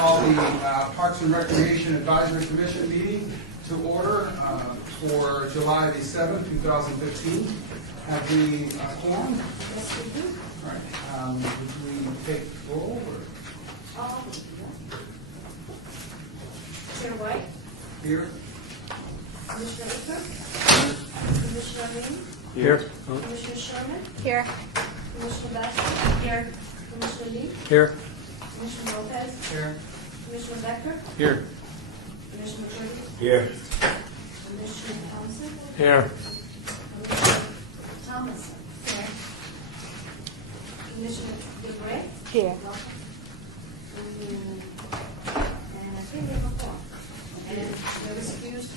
call the Parks and Recreation Advisory Commission meeting to order for July the 7th, 2015. Have we quorum? Yes, we do. All right. Would we take roll? Chair White, Here. Commissioner Iker, Commissioner Lane, Here. Commissioner Sherman, Here. Commissioner Bassett, here, Commissioner Lee, Here. Commissioner Lopez, Here. Commissioner Becker, Here. Commissioner McCurdy, Here. Commissioner Thompson, Here. Commissioner Thomason, here, Commissioner DeBrey, Here. and I think we have a four. And they're excused,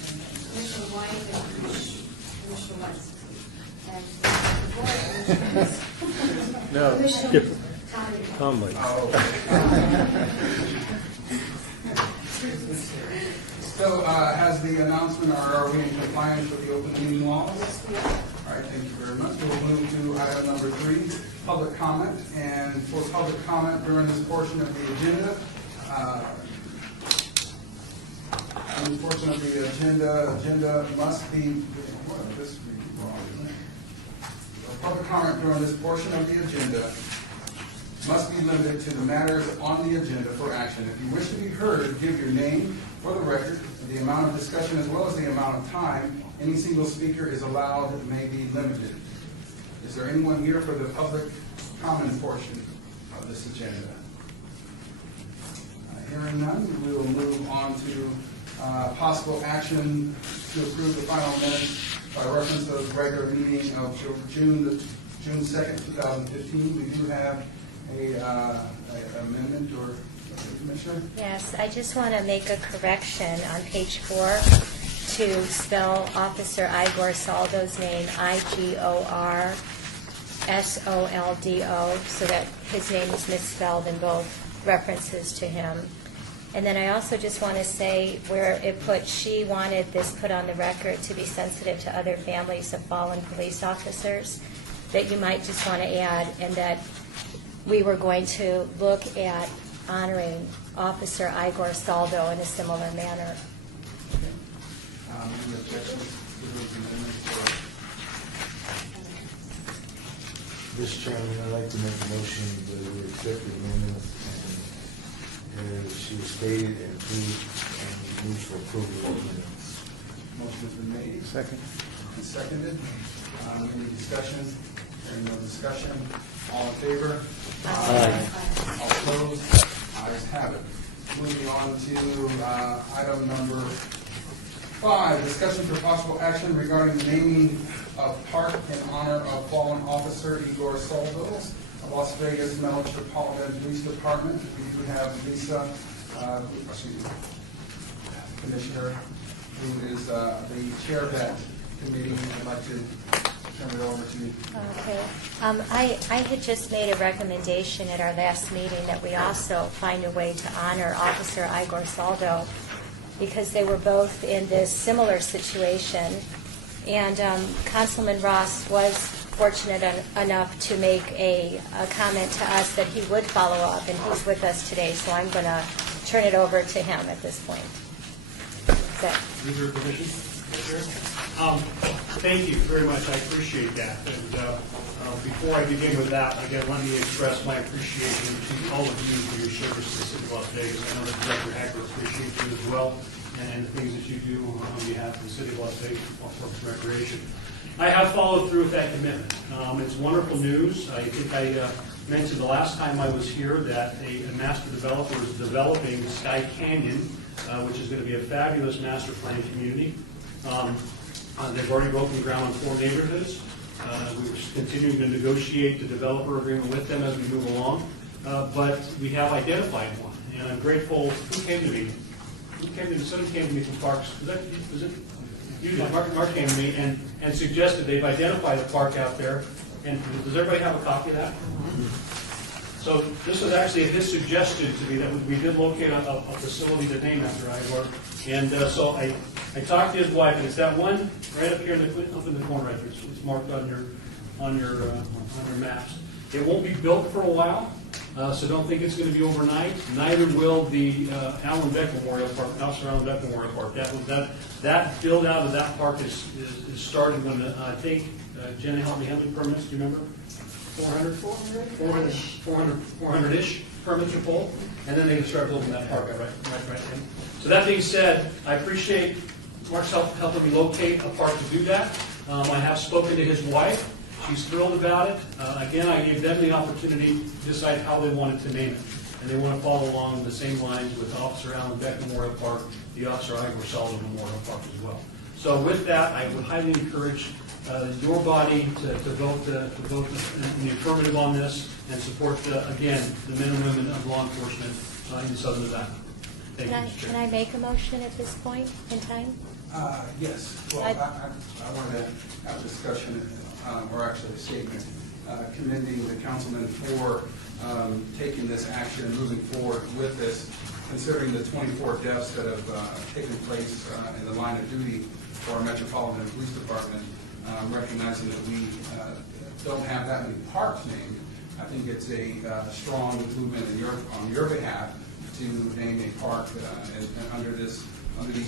Commissioner White and Commissioner White. And the board, No. Commissioner Tomlin. So has the announcement, or are we in compliance with the open meeting laws? All right, thank you very much. We'll move to item number 3, public comment. And for public comment during this portion of the agenda, agenda must be, this is wrong, isn't it? Public comment during this portion of the agenda must be limited to the matters on the agenda for action. If you wish to be heard, give your name for the record, the amount of discussion as well as the amount of time any single speaker is allowed may be limited. Is there anyone here for the public comment portion of this agenda? Hearing none, we will move on to possible action to approve the final minutes by reference to the regular meeting of June 2nd, 2015. We do have a amendment, or Commissioner? Yes, I just want to make a correction on page 4 to spell Officer Igor Soldo's name IGORSOLDO, so that his name is misspelled in both references to him. And then I also just want to say where it put, she wanted this put on the record to be sensitive to other families of fallen police officers, that you might just want to add, and that we were going to look at honoring Officer Igor Soldo in a similar manner. Any objections to those amendments? Mr. Chairman, I'd like to make a motion that we accept the amendments and as she was stated and approved and move for approval of the minutes. Motion has been made Second. and seconded. Any discussion? Hearing no discussion. All in favor? Aye. All opposed? Ayes have it. Moving on to item number 5, discussion for possible action regarding the naming of park in honor of fallen officer Igor Soldo of Las Vegas Metropolitan Police Department. We do have Lisa, Commissioner, who is the chair of that committee. I'd like to turn it over to you. Okay. I had just made a recommendation at our last meeting that we also find a way to honor Officer Igor Soldo, because they were both in this similar situation. And Councilman Ross was fortunate enough to make a comment to us that he would follow up, and he's with us today, so I'm going to turn it over to him at this point. With your permission, thank you very much. I appreciate that. And before I begin with that, again, let me express my appreciation to all of you for your service to the City of Las Vegas. I know that Director Hacker appreciates you as well, and the things that you do on behalf of the City of Las Vegas for Parks and Recreation. I have followed through with that commitment. It's wonderful news. I think I mentioned the last time I was here that a master developer is developing Sky Canyon, which is going to be a fabulous master plan community. They've already broken ground on 4 neighborhoods. We're continuing to negotiate the developer agreement with them as we move along. But we have identified one, and I'm grateful. Who came to me? Somebody came to me from Parks. Was it you? Mark came to me and suggested they've identified a park out there. And does everybody have a copy of that? So this was actually his suggestion to me that we did locate a facility to name after Igor. And so I talked to his wife, and it's that one right up here up in the corner right there. It's marked on your maps. It won't be built for a while, so don't think it's going to be overnight. Neither will the Allen Beck Memorial Park, Officer Allen Beck Memorial Park. That build out of that park is started when I think Jenna helped me. How many permits? Do you remember? 400-ish permits are pulled, and then they can start building that park. Right. So that being said, I appreciate Mark's helping me locate a park to do that. I have spoken to his wife. She's thrilled about it. Again, I gave them the opportunity to decide how they wanted to name it. And they want to follow along the same lines with Officer Allen Beck Memorial Park, the Officer Igor Saldo Memorial Park as well. So with that, I would highly encourage your body to vote in the affirmative on this and support, again, the men and women of law enforcement in Southern Nevada. Thank you, Mr. Can Chairman. I make a motion at this point in time? Yes, well, I want to have a discussion, or actually a statement, commending the councilman for taking this action and moving forward with this, considering the 24 deaths that have taken place in the line of duty for our Metropolitan Police Department, recognizing that we don't have that many parks named. I think it's a strong movement on your behalf to name a park under these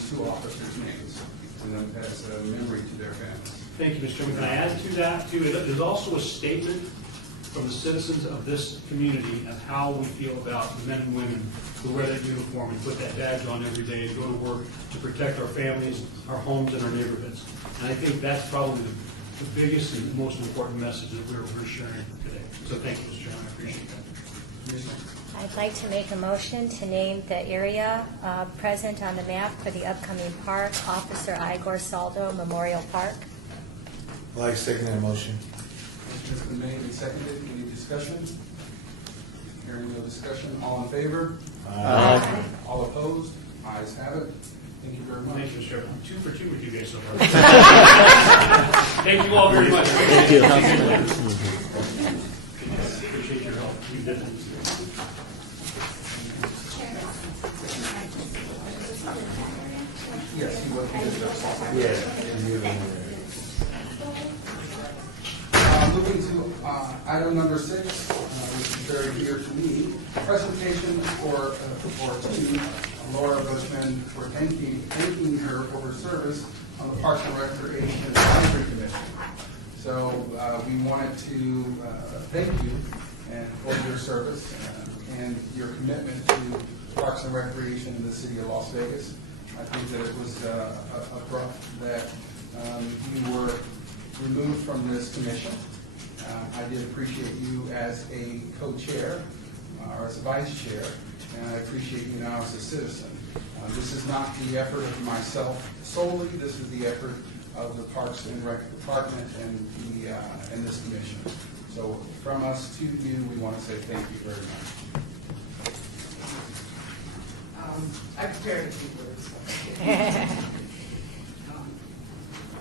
two officers' names, and as a memory to their families. Thank you, Mr. Chairman. Can I add to that, too? There's also a statement from the citizens of this community of how we feel about the men and women who wear that uniform and put that badge on every day and go to work to protect our families, our homes, and our neighborhoods. And I think that's probably the biggest and most important message that we're sharing today. So thank you, Mr. Chairman. I appreciate that. I'd like to make a motion to name the area present on the map for the upcoming park, Officer Igor Saldo Memorial Park. I'd like to second that motion. Motion has been made and seconded. Any discussion? Hearing no discussion. All in favor? Aye. All opposed? Ayes have it. Thank you very much. Thank you, Mr. Chairman. I'm 2 for 2 with you guys so far. Thank you all very much. Thank you. Appreciate your help. You did it. Yes, you will. Yeah. Moving to item number 6, which is very dear to me, presentation to Laura Bushman for thanking her for her service on the Parks and Recreation Advisory Commission. So we wanted to thank you and for your service and your commitment to Parks and Recreation in the city of Las Vegas. I think that it was abrupt that you were removed from this commission. I did appreciate you as a co-chair or as a vice chair, and I appreciate you now as a citizen. This is not the effort of myself solely. This is the effort of the Parks and Rec Department and this commission. So from us to you, we want to say thank you very much. I prepared a few words.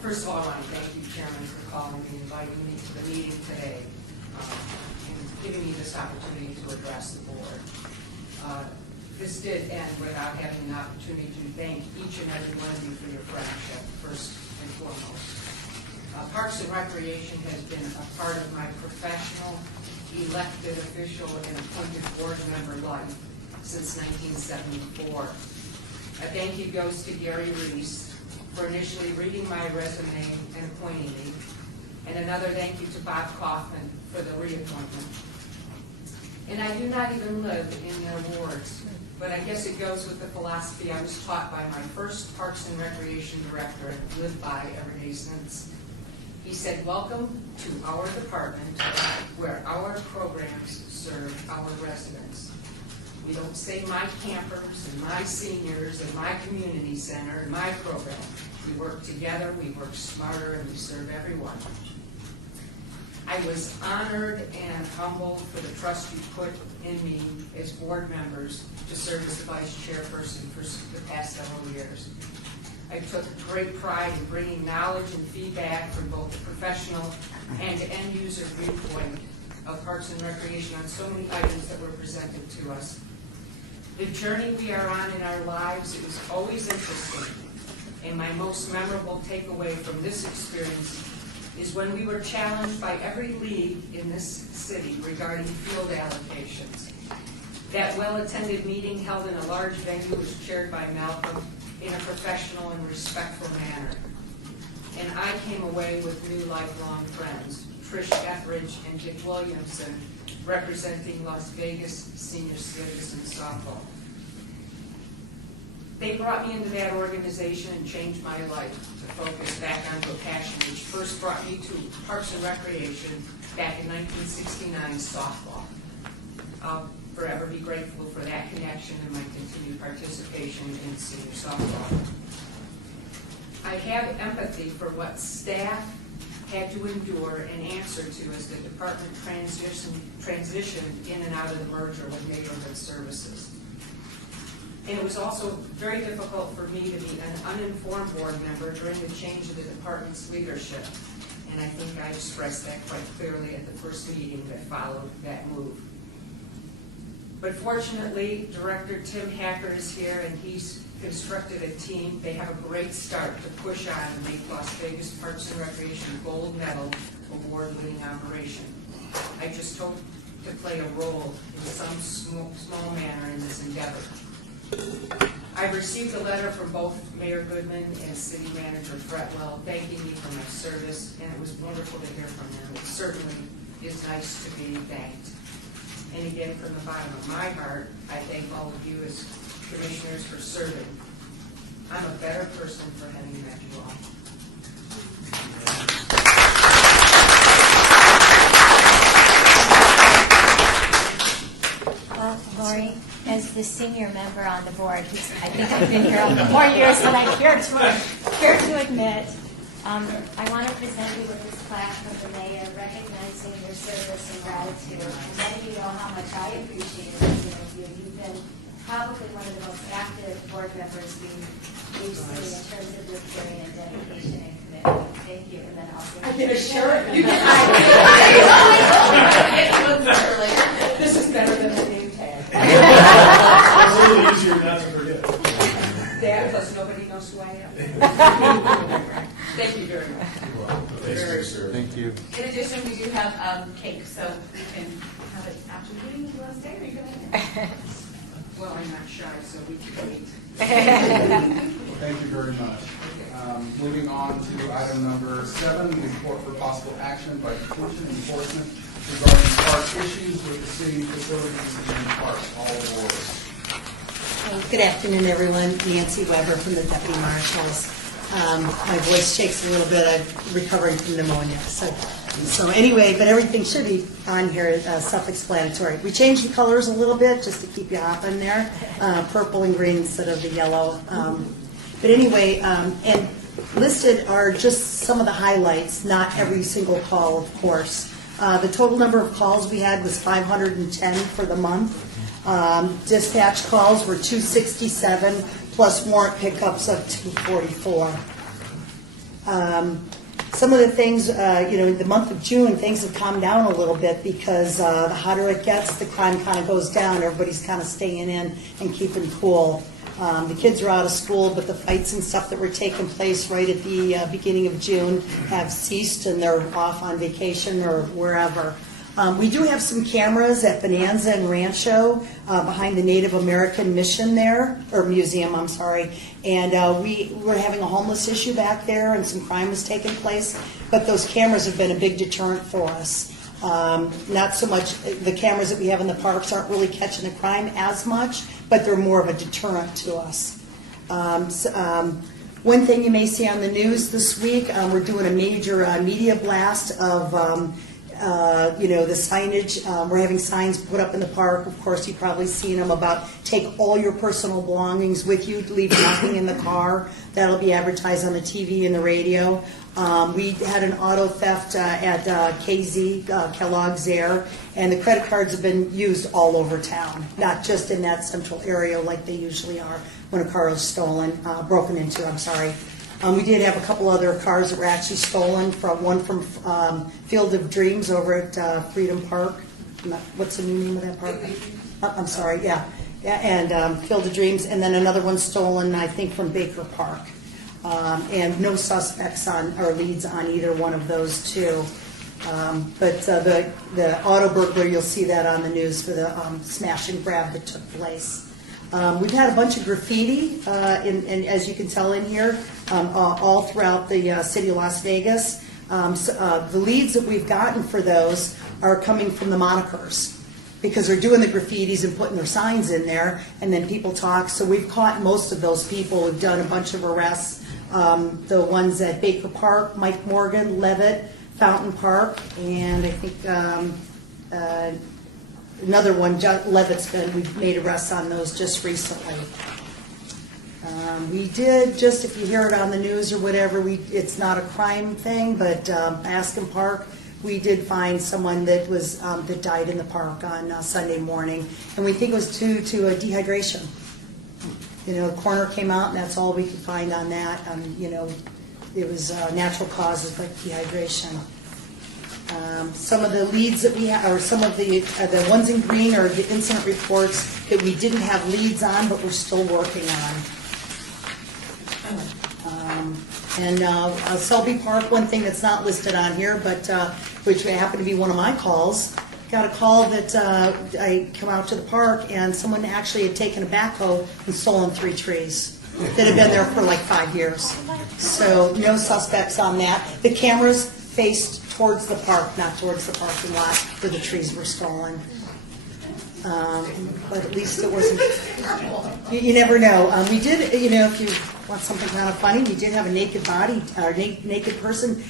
First of all, I want to thank you, Chairman, for calling me, inviting me to the meeting today, and giving me this opportunity to address the board. This did end without having an opportunity to thank each and every one of you for your friendship, first and foremost. Parks and Recreation has been a part of my professional, elected official, and appointed board member life since 1974. A thank you goes to Gary Reese for initially reading my resume and appointing me, and another thank you to Bob Kaufman for the reappointment. And I do not even live in their wards, but I guess it goes with the philosophy I was taught by my first Parks and Recreation director and lived by every day since. He said, "Welcome to our department where our programs serve our residents. We don't say my campers and my seniors and my community center and my program. We work together, we work smarter, and we serve everyone." I was honored and humbled for the trust you put in me as board members to serve as the vice chairperson for the past several years. I took great pride in bringing knowledge and feedback from both the professional and end user viewpoint of Parks and Recreation on so many items that were presented to us. The journey we are on in our lives is always interesting, and my most memorable takeaway from this experience is when we were challenged by every league in this city regarding field allocations. That well-attended meeting held in a large venue was chaired by Malcolm in a professional and respectful manner. And I came away with new lifelong friends, Trish Etheridge and Dick Williamson, representing Las Vegas Senior Citizen Softball. They brought me into that organization and changed my life to focus back onto a passion which first brought me to Parks and Recreation back in 1969, softball. I'll forever be grateful for that connection and my continued participation in senior softball. I have empathy for what staff had to endure and answer to as the department transitioned in and out of the merger with Neighborhood Services. And it was also very difficult for me to be an uninformed board member during the change of the department's leadership. And I think I expressed that quite clearly at the first meeting that followed that move. But fortunately, Director Tim Hacker is here, and he's constructed a team. They have a great start to push on and make Las Vegas Parks and Recreation gold medal award-winning operation. I just hope to play a role in some small manner in this endeavor. I've received a letter from both Mayor Goodman and City Manager Fretwell thanking me for my service, and it was wonderful to hear from them. It certainly is nice to be thanked. And again, from the bottom of my heart, I thank all of you as commissioners for serving. I'm a better person for having met you all. Well, Lori, as the senior member on the board, I think I've been here more years than I care to admit, I want to present you with this plaque from the mayor recognizing your service and gratitude, and letting you know how much I appreciate working with you. You've been probably one of the most active board members we've seen in terms of your caring and dedication and commitment. Thank you, and then also I can assure you. This is better than the name tag. It's a little easier not to forget. That plus nobody knows who I am. Thank you very much. Thank you. In addition, we do have cake, so we can have it after the meeting. You want to stay, or are you going to? Well, I'm not shy, so we can wait. Well, thank you very much. Moving on to item number 7, report for possible action by detention enforcement regarding park issues with the city facilities and parks, all boards. Good afternoon, everyone. Nancy Weber from the Deputy Marshals. My voice shakes a little bit. I'm recovering from pneumonia. So anyway, but everything should be on here, self-explanatory. We changed the colors a little bit just to keep you hopping there, purple and green instead of the yellow. But anyway, and listed are just some of the highlights, not every single call, of course. The total number of calls we had was 510 for the month. Dispatch calls were 267, plus warrant pickups of 244. Some of the things, in the month of June, things have calmed down a little bit because the hotter it gets, the crime kind of goes down. Everybody's kind of staying in and keeping cool. The kids are out of school, but the fights and stuff that were taking place right at the beginning of June have ceased, and they're off on vacation or wherever. We do have some cameras at Bonanza and Rancho behind the Native American mission there, or museum, I'm sorry. And we were having a homeless issue back there, and some crime was taking place. But those cameras have been a big deterrent for us. Not so much, the cameras that we have in the parks aren't really catching the crime as much, but they're more of a deterrent to us. One thing you may see on the news this week, we're doing a major media blast of the signage. We're having signs put up in the park. Of course, you've probably seen them about take all your personal belongings with you, leave nothing in the car. That'll be advertised on the TV and the radio. We had an auto theft at KZ, Kellogg's there, and the credit cards have been used all over town, not just in that central area like they usually are when a car is stolen, broken into, I'm sorry. We did have a couple other cars that were actually stolen, one from Field of Dreams over at Freedom Park. What's the new name of that park? I'm sorry, yeah, and Field of Dreams, and then another one stolen, I think, from Baker Park. And no suspects or leads on either one of those two. But the auto burglar, you'll see that on the news for the smash and grab that took place. We've had a bunch of graffiti, and as you can tell in here, all throughout the city of Las Vegas. The leads that we've gotten for those are coming from the monikers, because they're doing the graffitis and putting their signs in there, and then people talk. So we've caught most of those people. We've done a bunch of arrests. The ones at Baker Park, Mike Morgan, Levitt, Fountain Park, and I think another one, Levitt's we've made arrests on those just recently. We did, just if you hear it on the news or whatever, it's not a crime thing, but Aspen Park, we did find someone that was that died in the park on Sunday morning, and we think it was due to a dehydration. You know, the coroner came out, and that's all we could find on that. You know, it was natural causes like dehydration. Some of the leads that we have, or some of the ones in green are the incident reports that we didn't have leads on, but we're still working on. Selby Park, one thing that's not listed on here, but which happened to be one of my calls, got a call that I come out to the park and someone actually had taken a backhoe and stolen 3 trees that had been there for like 5 years. So no suspects on that. The cameras faced towards the park, not towards the parking lot where the trees were stolen. But at least it wasn't. You never know. We did, you know, if you want something kind of funny, we did have a naked body, or naked person,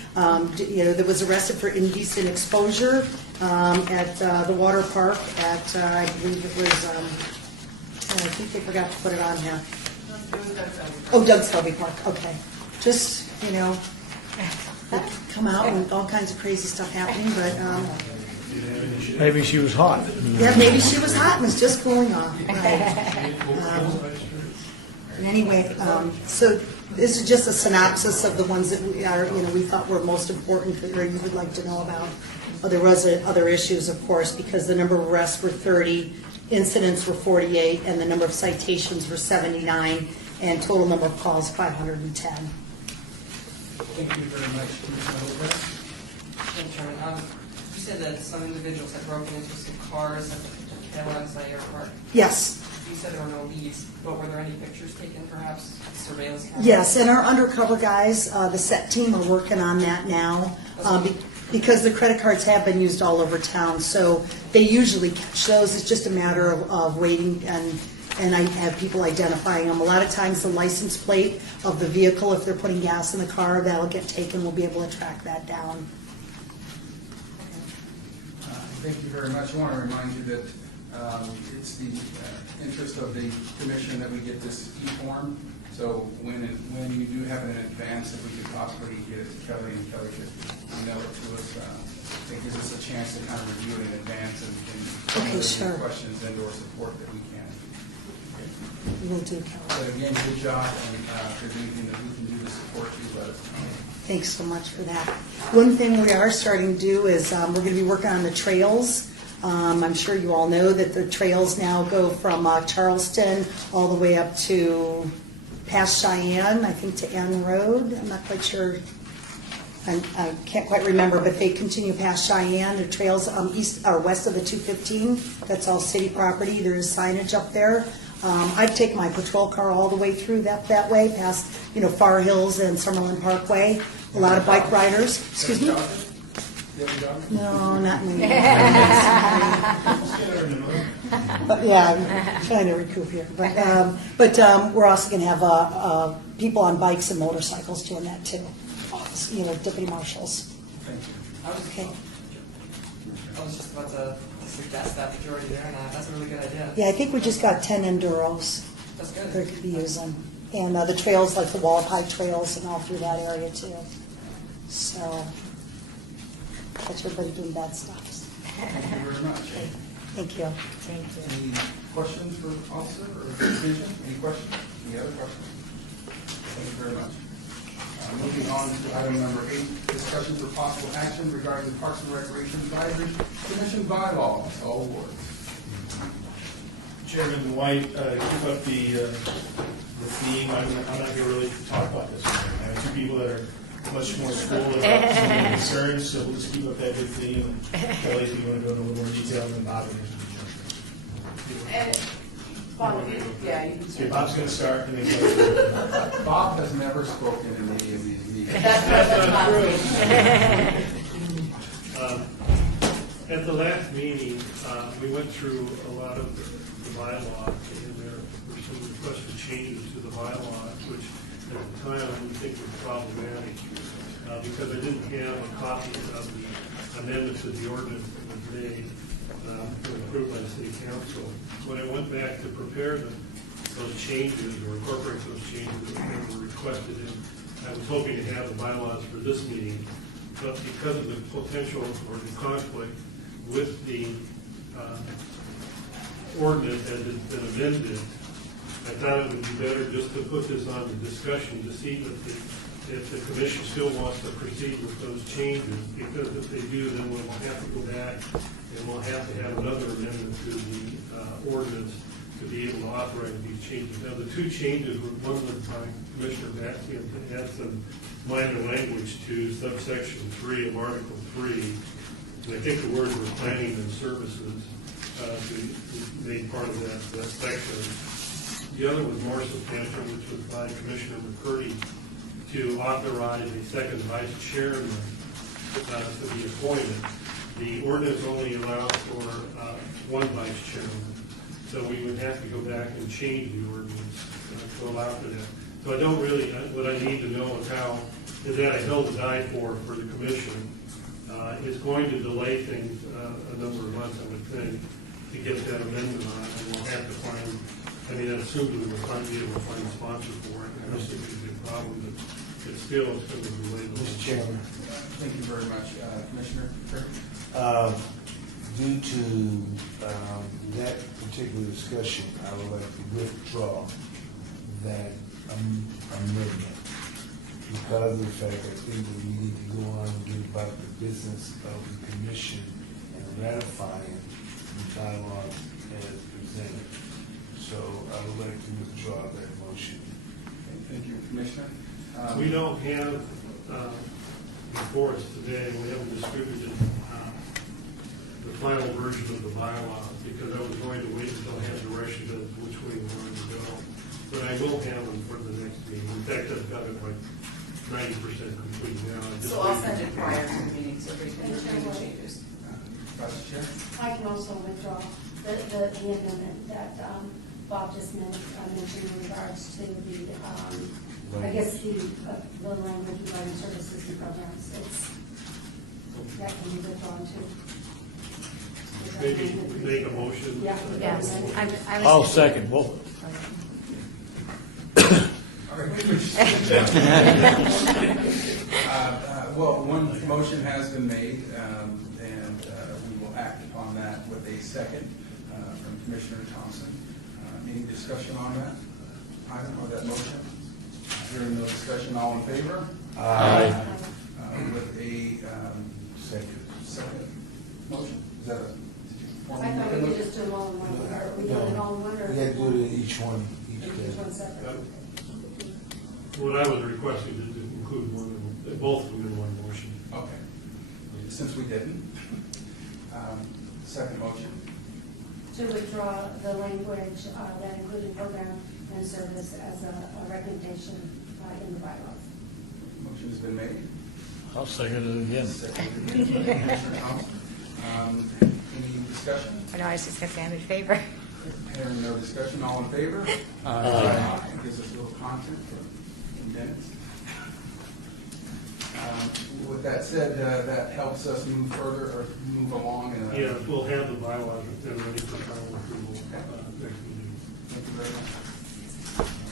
you know, that was arrested for indecent exposure at the water park at, I believe it was, I think they forgot to put it on here. Oh, Doug Selby Park. Okay, just you know, come out and all kinds of crazy stuff happening, but. Maybe she was hot. Yeah, maybe she was hot and was just cooling off. Right. Anyway, so this is just a synopsis of the ones that we thought were most important or you would like to know about. There was other issues, of course, because the number of arrests were 30, incidents were 48, and the number of citations were 79, and total number of calls 510. Thank you very much, Commissioner Lopez. Chairman, you said that some individuals had broken into some cars at the KLMSI airport. Yes. You said there were no leads, but were there any pictures taken, perhaps, surveillance cameras? Yes, and our undercover guys, the SET team, are working on that now. Because the credit cards have been used all over town, so they usually catch those. It's just a matter of waiting, and I have people identifying them. A lot of times the license plate of the vehicle, if they're putting gas in the car, that'll get taken. We'll be able to track that down. Thank you very much. I want to remind you that it's the interest of the commission that we get this e-form. So when you do have it in advance, if we could possibly get it to Kelly and Kelly could email it to us, it gives us a chance to kind of review it in advance and Okay, sure. questions and or support that we can. We'll do, Kelly. But again, good job, and if there's anything that we can do to support you, let us know. Thanks so much for that. One thing we are starting to do is we're going to be working on the trails. I'm sure you all know that the trails now go from Charleston all the way up to past Cheyenne, I think to N Road. I'm not quite sure. I can't quite remember, but they continue past Cheyenne. The trails east or west of the 215. That's all city property. There is signage up there. I've taken my patrol car all the way through that way, past Far Hills and Summerlin Parkway. A lot of bike riders. Excuse me? No, not me. But yeah, I'm trying to recoup here. But we're also going to have people on bikes and motorcycles doing that too. Deputy marshals. Thank you. Okay. I was just about to suggest that, but you're already there, and that's a really good idea. Yeah, I think we just got 10 Enduros That's good. that could be using. And the trails, like the Wallapai trails and all through that area too. So, catch everybody doing bad stuff. Thank you very much. Thank you. Any questions for Officer or Division? Any questions? Any other questions? Thank you very much. Moving on to item number 8, discussion for possible action regarding the Parks and Recreation Advisory Commission bylaws, all awards. Chairman White, keep up the theme. I'm not here really to talk about this. I have 2 people that are much more school about some of the concerns, so we'll just keep up that good theme. Kelly, if you want to go into a little more detail, then Bob can. And, Bob, yeah, you can Okay, say. Bob's going to start, and then Bob has never spoken in any of these meetings. At the last meeting, we went through a lot of the bylaw, and there were some requested changes to the bylaw, which at the time I didn't think was problematic, because I didn't have a copy of the amendment to the ordinance that was made, approved by the city council. When I went back to prepare those changes, or incorporate those changes that were requested, and I was hoping to have the bylaws for this meeting, but because of the potential or the conflict with the ordinance as it's been amended, I thought it would be better just to put this on the discussion to see if the commission still wants to proceed with those changes, because if they do, then we'll have to go back and we'll have to have another amendment to the ordinance to be able to authorize these changes. Now, the two changes were, one was by Commissioner Baxian to add some minor language to subsection 3 of Article 3. And I think the words were planning and services to made part of that section. The other was more substantial, which was by Commissioner McCurdy to authorize a second vice chairman to be appointed. The ordinance only allows for one vice chairman, so we would have to go back and change the ordinance to allow for that. So I don't really, what I need to know is how, is that a hill to die for the commission. It's going to delay things a number of months, I would think, to get that amendment on, and we'll have to find, I mean, I assume we will be able to find a sponsor for it. I don't think it's a big problem, but it still is going to delay the Mr. Chairman, Thank you very much, Commissioner. due to that particular discussion, I would like to withdraw that amendment because of the fact I think that we need to go on and do about the business of the commission and ratifying the bylaws as presented. So I would like to withdraw that motion. Thank you, Commissioner. We don't have, before us today, we haven't distributed the final version of the bylaws, because I was going to wait until I had direction as to which way we wanted to go. But I will have them for the next meeting. In fact, I've got it like 90% complete now. So I'll send it prior to the meeting, so we can make the changes. Vice Chair? I can also withdraw the amendment that Bob just mentioned in regards to the, I guess, the language regarding services and programs. That can be withdrawn too. Maybe make a motion. Yeah. Yes, I'll second. Well, All right. Well, one motion has been made, and we will act upon that with a second from Commissioner Thompson. Any discussion on that item or that motion? Hearing no discussion, all in favor? Aye. With a second motion? Is that a? I thought we could just do them all in one, or we do it all in one, or? We had to do it each one, each Each day. one separate. What I was requesting is to include both of them in one motion. Okay. Since we didn't. Second motion. To withdraw the language that included program and service as a recommendation in the bylaws. Motion has been made. I'll second it again. Seconded by Commissioner Thompson. Any discussion? I know, I was just going to say I'm in favor. Hearing no discussion, all in favor? Aye. Gives us a little content for minutes. With that said, that helps us move further or move along. Yeah, we'll have the bylaws then ready for final approval next meeting. Thank you very much.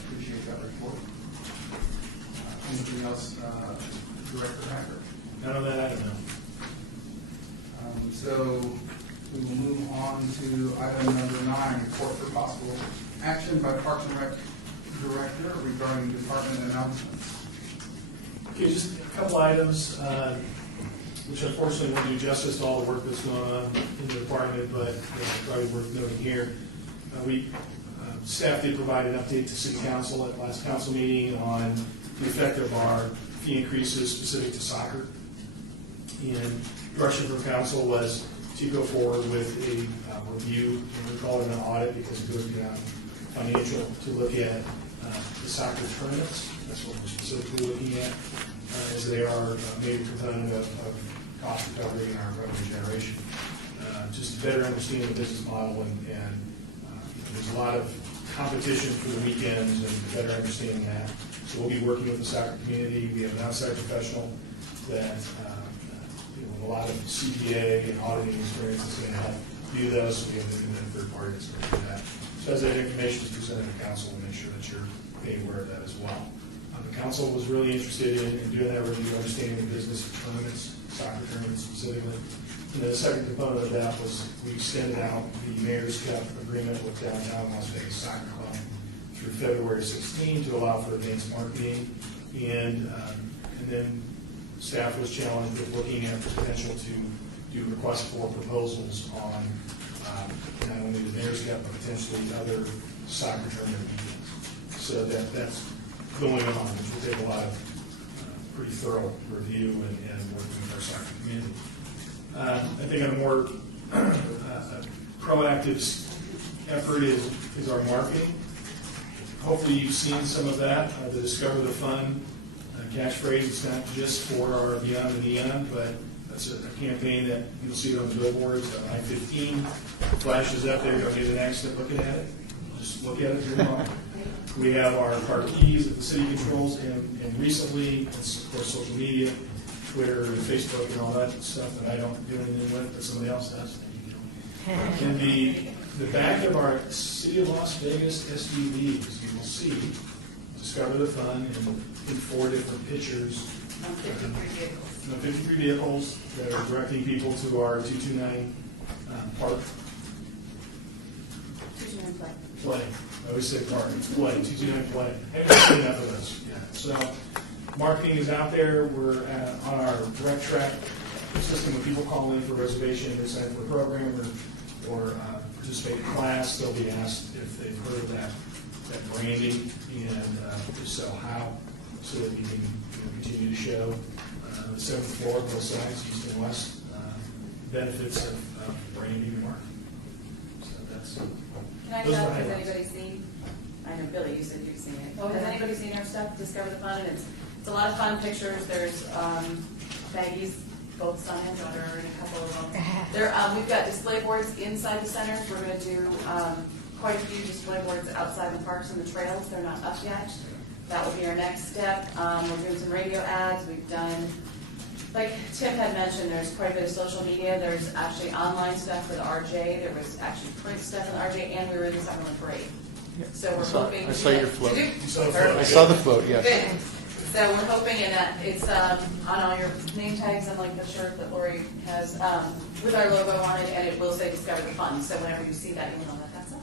Appreciate that report. Anything else, Director Hacker? none of that I don't know. So we will move on to item number 9, report for possible action by Parks and Rec Director regarding department announcements. Okay, just a couple items, which unfortunately won't do justice to all the work that's going on in the department, but probably worth noting here. Staff did provide an update to City Council at last council meeting on the effect of our fee increases specific to soccer. And direction from council was to go forward with a review, and we call it an audit because it goes beyond financial, to look at the soccer tournaments. That's what we're specifically looking at, as they are a major component of cost recovery and our revenue generation. Just to better understand the business model, and there's a lot of competition for the weekends, and better understanding that. So we'll be working with the soccer community. We have an outside professional that with a lot of CPA and auditing experience is going to help do those. We have an independent third party that's going to do that. So as that information is presented to council, we'll make sure that you're made aware of that as well. The council was really interested in doing that review, understanding the business of tournaments, soccer tournaments specifically. And then the second component of that was we extended out the Mayor's Cup agreement with Downtown Las Vegas Soccer Club through February 16 to allow for advanced marketing. And then staff was challenged with looking at the potential to do requests for proposals on not only the Mayor's Cup, but potentially other soccer tournament weekends. So that's going on, which will take a lot of pretty thorough review and working with our soccer community. I think a more proactive effort is our marketing. Hopefully you've seen some of that, the Discover the Fun catchphrase. It's not just for our Beyond the Neon, but that's a campaign that you'll see it on the billboards on I-15. Flashes up there, don't get an accident looking at it. Just look at it through the mind. We have our keys that the city controls, and recently, it's of course social media, Twitter and Facebook and all that stuff that I don't do anything with, but somebody else does. In the back of our City of Las Vegas SUVs, you will see Discover the Fun in 4 different pictures. 53 vehicles that are directing people to our 229 park. 229 play. Play. I always say park. Play. 229 play. I haven't seen enough of those. Yeah. So marketing is out there. We're on our direct track system. When people call in for reservation, they sign up for a program or participate in class, they'll be asked if they've heard of that branding, and if so, how, so that we can continue to show the 7th floor, both sides, east and west, benefits of branding and marketing. So that's. Can I Those ask, are has highlights. anybody seen, I know Billy, you said you've seen it. Has anybody seen our stuff, Discover the Fun? And it's a lot of fun pictures. There's baggies, both son and daughter, and a couple of them. We've got display boards inside the centers. We're going to do quite a few display boards outside the parks and the trails. They're not up yet. That will be our next step. We're doing some radio ads. We've done, like Tim had mentioned, there's quite a bit of social media. There's actually online stuff for the RJ. There was actually print stuff in the RJ, and we were in the Summerlin Parade. So we're hoping. I saw your float. You saw the float. I saw the float, yes. Good. So we're hoping in that it's on all your name tags and like the shirt that Lori has with our logo on it, and it will say Discover the Fun. So whenever you see that, you'll know that that's us.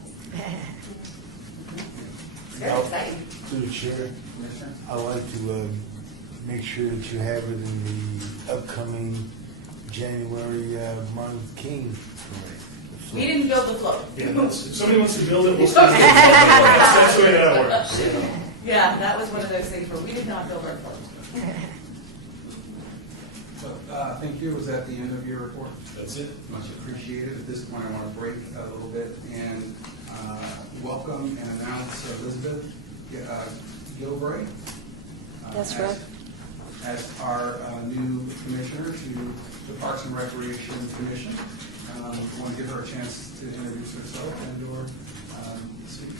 It's very exciting. Through the chair, I'd like to make sure that you have it in the upcoming January Martin Luther King parade. We didn't build the float. Yeah, if somebody wants to build it, we'll start. That's the way that works. Yeah, that was one of those things where we did not build our float. So, thank you. Was that the end of your report? That's it. Much appreciated. At this point, I want to break a little bit and welcome and announce Elizabeth Gilbray. That's right. As our new commissioner to the Parks and Recreation Commission. I want to give her a chance to introduce herself and/or speak.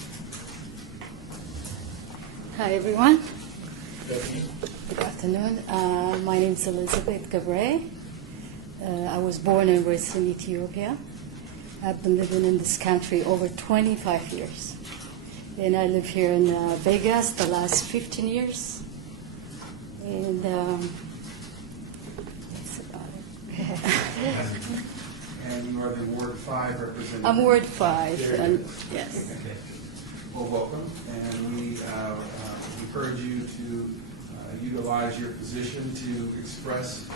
Hi, everyone. Becky. Good afternoon. My name is Elizabeth Gabray. I was born and raised in Ethiopia. I've been living in this country over 25 years. And I live here in Vegas the last 15 years. And that's about it. And you are the Ward 5 representative. I'm Ward 5. There And, it is. yes. Okay. Well, welcome, and we encourage you to utilize your position to express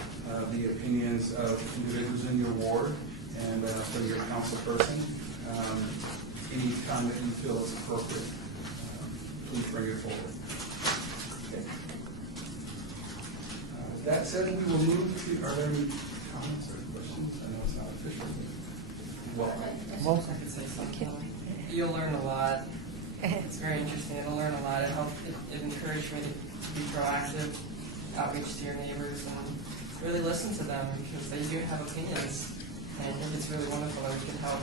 the opinions of individuals in your ward and for your council person. Any time that you feel is appropriate, please bring it forward. Okay. that said, we will move to, are there any comments or questions? I know it's not official. Well, I could say something. You'll learn a lot. It's very interesting. It'll learn a lot. It encouraged me to be proactive, outreach to your neighbors, and really listen to them because they do have opinions. And I think it's really wonderful that we can help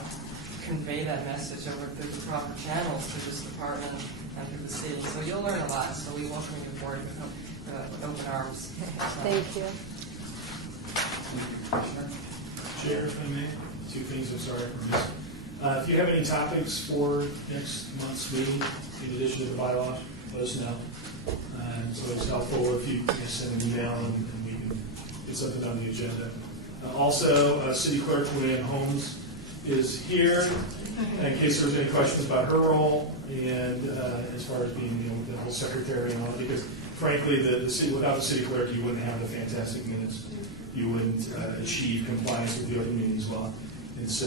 convey that message over through the proper channels to this department and through the city. So you'll learn a lot. So we welcome you aboard with open arms. Thank you. Chair, if I may, two things, I'm sorry for missing. If you have any topics for next month's meeting, in addition to the bylaws, let us know. It's always helpful if you can send an email and we can get something on the agenda. Also, City Clerk Luann Holmes is here in case there's any questions about her role and as far as being the whole secretary and all, because frankly, the city, without the city clerk, you wouldn't have the fantastic minutes. You wouldn't achieve compliance with the open meetings law. And so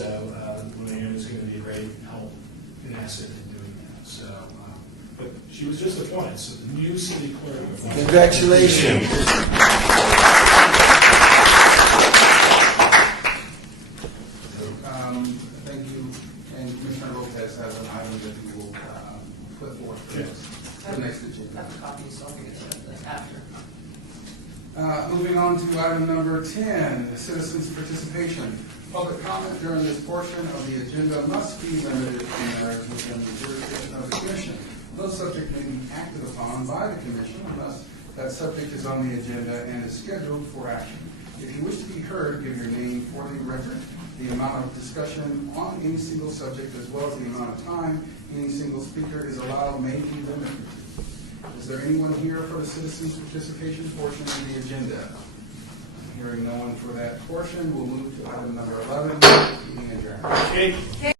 Luann is going to be a great help and asset in doing that. So, but she was just appointed, so the new city clerk. Congratulations. Thank you. And Commissioner Lopez has an item that he will put forth for the next agenda. I have a copy, so I'll get it after. Moving on to item number 10, citizens' participation. Public comment during this portion of the agenda must be limited to matters within the jurisdiction of the commission. No subject may be acted upon by the commission unless that subject is on the agenda and is scheduled for action. If you wish to be heard, give your name for the record. The amount of discussion on any single subject as well as the amount of time any single speaker is allowed may be limited. Is there anyone here for the citizens' participation portion of the agenda? Hearing no one for that portion, we'll move to item number 11, meeting adjourned. Okay.